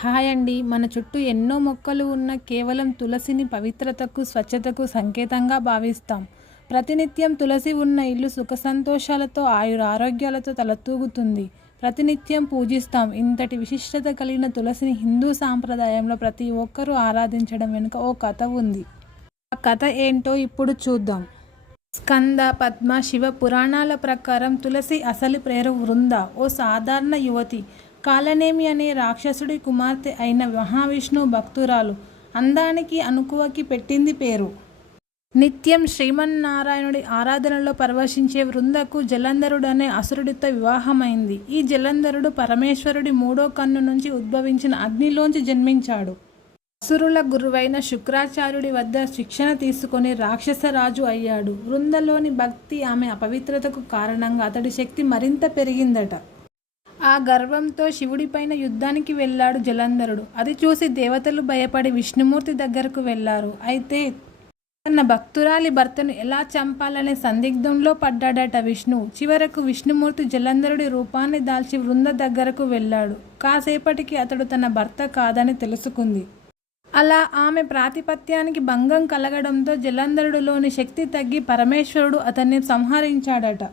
Hi అండి. మన చుట్టూ ఎన్నో మొక్కలు ఉన్న కేవలం తులసిని పవిత్రతకు స్వచ్ఛతకు సంకేతంగా భావిస్తాం. ప్రతినిత్యం తులసి ఉన్న ఇల్లు సుఖ సంతోషాలతో ఆయుర ఆరోగ్యాలతో తలతూగుతుంది. ప్రతినిత్యం పూజిస్తాం. ఇంతటి విశిష్టత కలిగిన తులసిని హిందూ సాంప్రదాయంలో ప్రతి ఒక్కరూ ఆరాధించడం వెనుక ఓ కథ ఉంది. ఆ కథ ఏంటో ఇప్పుడు చూద్దాం. స్కంద పద్మ శివ పురాణాల ప్రకారం తులసి అసలు పేరు వృంద. ఓ సాధారణ యువతి. కాలనేమి అనే రాక్షసుడి కుమార్తె అయిన మహావిష్ణువు భక్తురాలు అందానికి అనుకువకి పెట్టింది పేరు. నిత్యం శ్రీమన్నారాయణుడి ఆరాధనలో పరవశించే వృందకు జలంధరుడు అనే అసురుడితో వివాహమైంది. ఈ జలంధరుడు పరమేశ్వరుడి మూడో కన్ను నుంచి ఉద్భవించిన అగ్నిలోంచి జన్మించాడు. అసురుల గురువైన శుక్రాచార్యుడి వద్ద శిక్షణ తీసుకొని రాక్షసరాజు అయ్యాడు. వృందలోని భక్తి ఆమె అపవిత్రతకు కారణంగా అతడి శక్తి మరింత పెరిగిందట. ఆ గర్వంతో శివుడిపైన యుద్ధానికి వెళ్ళాడు జలంధరుడు. అది చూసి దేవతలు భయపడి విష్ణుమూర్తి దగ్గరకు వెళ్ళారు. అయితే తన భక్తురాలి భర్తను ఎలా చంపాలనే సందిగ్ధంలో పడ్డాడట విష్ణు. చివరకు విష్ణుమూర్తి జలంధరుడి రూపాన్ని దాల్చి వృంద దగ్గరకు వెళ్ళాడు. కాసేపటికి అతడు తన భర్త కాదని తెలుసుకుంది. అలా ఆమె ప్రాతిపత్యానికి భంగం కలగడంతో జలంధరుడిలోని శక్తి తగ్గి పరమేశ్వరుడు అతన్ని సంహరించాడట.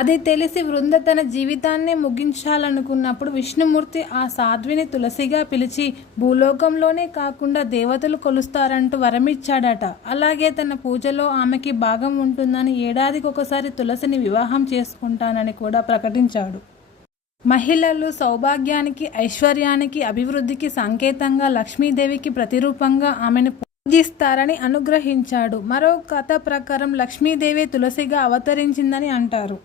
అది తెలిసి వృంద తన జీవితాన్నే ముగించాలనుకున్నప్పుడు విష్ణుమూర్తి ఆ సాధ్విని తులసిగా పిలిచి భూలోకంలోనే కాకుండా దేవతలు కొలుస్తారంటూ వరమిచ్చాడట. అలాగే తన పూజలో ఆమెకి భాగం ఉంటుందని ఏడాదికి ఒకసారి తులసిని వివాహం చేసుకుంటానని కూడా ప్రకటించాడు. మహిళలు సౌభాగ్యానికి ఐశ్వర్యానికి అభివృద్ధికి సంకేతంగా లక్ష్మీదేవికి ప్రతిరూపంగా ఆమెను పూజిస్తారని అనుగ్రహించాడు. మరో కథ ప్రకారం లక్ష్మీదేవి తులసిగా అవతరించిందని అంటారు.